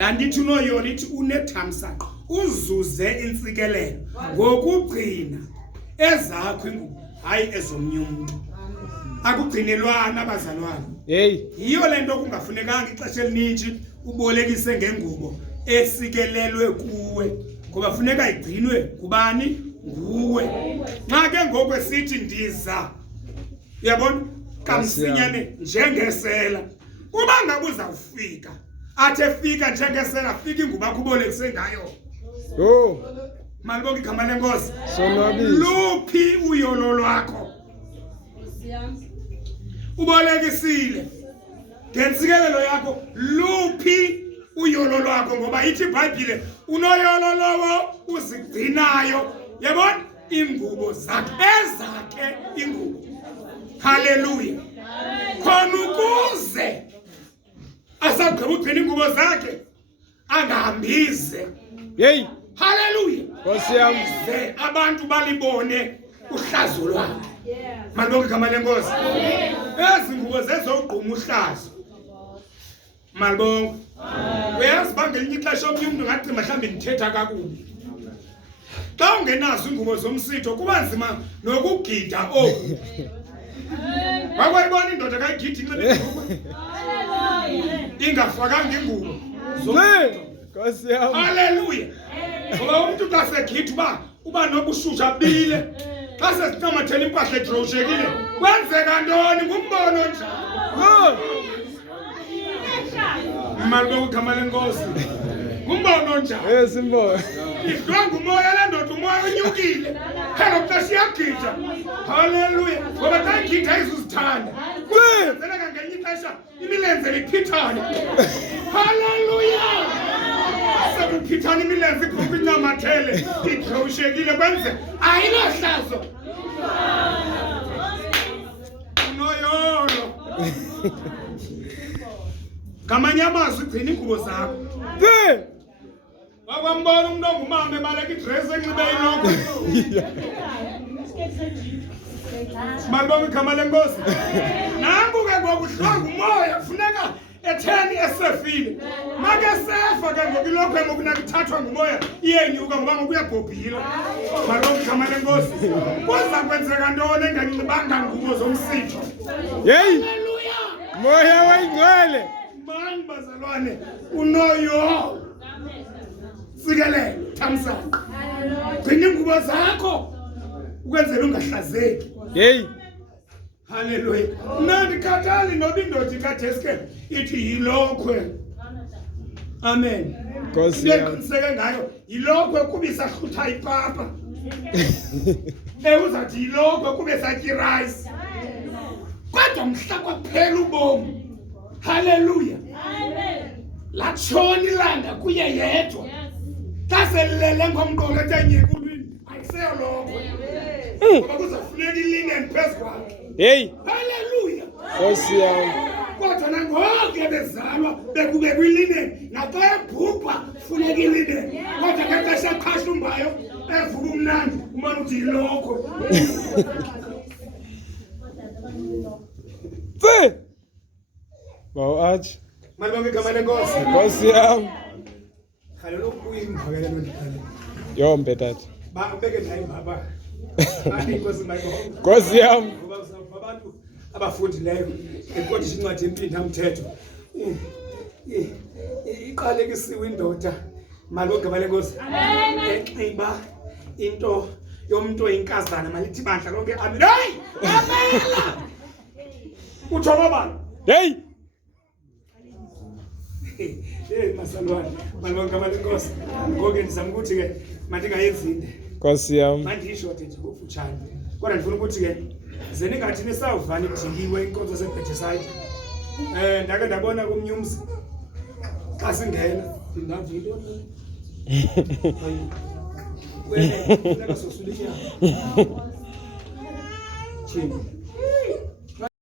Andithi unoyolo ithi unethamsanqa uzuze intsikelelo ngokugcina ezakho ingubo hayi ezomnye umuntu. Akugcinelwana abazalwane. Yiyo le nto kungafunekanga ixesha elininzi ubolekise ngengubo esikelelwe kuwe ngoba funeka igcinwe kubani nguwe. Nxa ke ngoku esithi ndiza uyabona kamsinyane njengesela kuba ngabe uzawufika athi efika njengesela fika ingubo yakho ubolekise ngayo. Malibonke igama lenkosi. Luphi uyolo lwakho ubolekisile ngentsikelelo yakho? Luphi uyolo lwakho? Ngoba ithi iBhayibhile unoyolo lowo uzigcinayo yabona ingubo zakhe ezakhe ingubo. Haleluya. Khona ukuze asagqiba ugcina ingubo zakhe angahambize. Haleluya. Nkosi yami. Abantu balibone uhlazo lwakhe. Malibonke igama lenkosi. Ezi ngubo zezogquma uhlazo. Malibonke. Uyazi bangelinye ixesha omnye umuntu ngathi mhlawumbe ndithetha kakubi. Xa ungenazo ingubo zomsitho kuba nzima nokugida oku. Wakwayibona indoda kayigidi inxibe ingubo ingafakanga ingubo zomsitho. Nkosi yami. Haleluya. Ngoba umuntu xa segida uba nobushusha bile. Xa sesicamathela impahla edroshekile kwenzeka ntoni? Ngumbono njalo. Malibonke igama lenkosi. Ngumbono njalo. Simbono. Idlwa ngumoya le ndoda, umoya unyukile. Phela kuthi siyagida. Haleluya. Ngoba xa igida ayizuzithanda. Kwenzeka ngelinye ixesha imilenze iphithane. Haleluya. Sekuphithana imilenze iphupha incamathele idroshekile kwenze ayinohlazo. Unoyolo. Ngamanye amazwi gcina ingubo zakho. Wakwambona umuntu ongumama ebaleka idress enxibe iloko. Malibonke igama lenkosi. Nanku ke ngokuhlanga umoya kufuneka etheni esefile. Make sefa ke ngoku ilokho ngokunakuthathwa ngumoya iyenyuka ngoba ngokuyabhobhila. Malibonke igama lenkosi. Kuza kwenzeka ntoni enganxibanga ngubo zomsitho? Haleluya. Moya wayingcwele. Mani bazalwane unoyo. Sikelelo thamsanqa. Gcina ingubo zakho ukwenzela ungahlazeki. Haleluya. Nandikhathali noba indoda ikaJeske ithi yilokhwe. Amen. Nkosi yami. Ngiqiniseke ngayo yilokhwe kuba isahlutha ipapa. Uzathi yilokhwe kuba esatya rice. Kodwa mhla kwaphela ubomi. Haleluya. Amen. Latshona ilanga kuye yedwa. Xa selilele ngomqolo etenyeka ulwini ayiseyo lokhwe. Ngoba kuzafuneka ilinen phezu kwakhe. Haleluya. Nkosi yami. Kodwa nangoku bezalwa bekubekwa ilinen naxa ebhubha funeka ilinen. Kodwa ngexesha eqhashumbayo evuka umnandi umane uthi yilokhwe. Athi malibonke igama lenkosi. Nkosi yami. Haleluya. Uyimphakela nondikhale. Yombe tata. Ubeke naye baba. Inkosi mayibonke. Nkosi yami. Ngoba abantu abafundileyo eqondisha incwadi yempinda mthetho. Iqalekisiwe indoda. Malibonke igama lenkosi. Enxiba into yomuntu oyinkazana malithi bandla lonke amen. Amela. Utsho baba. Masalwane malibonke igama lenkosi. Ngoku ndizama ukuthi ke mandingayenzi inde. Nkosi yami. Mandisho nje ngokufutshane. Kodwa ndifuna ukuthi ke zeningathi nisavana idikiwe inkonzo sebhethesayida. Ndake ndabona komnye umzi xa singena ndingavi into. Wena funeka sosulinya. Chini.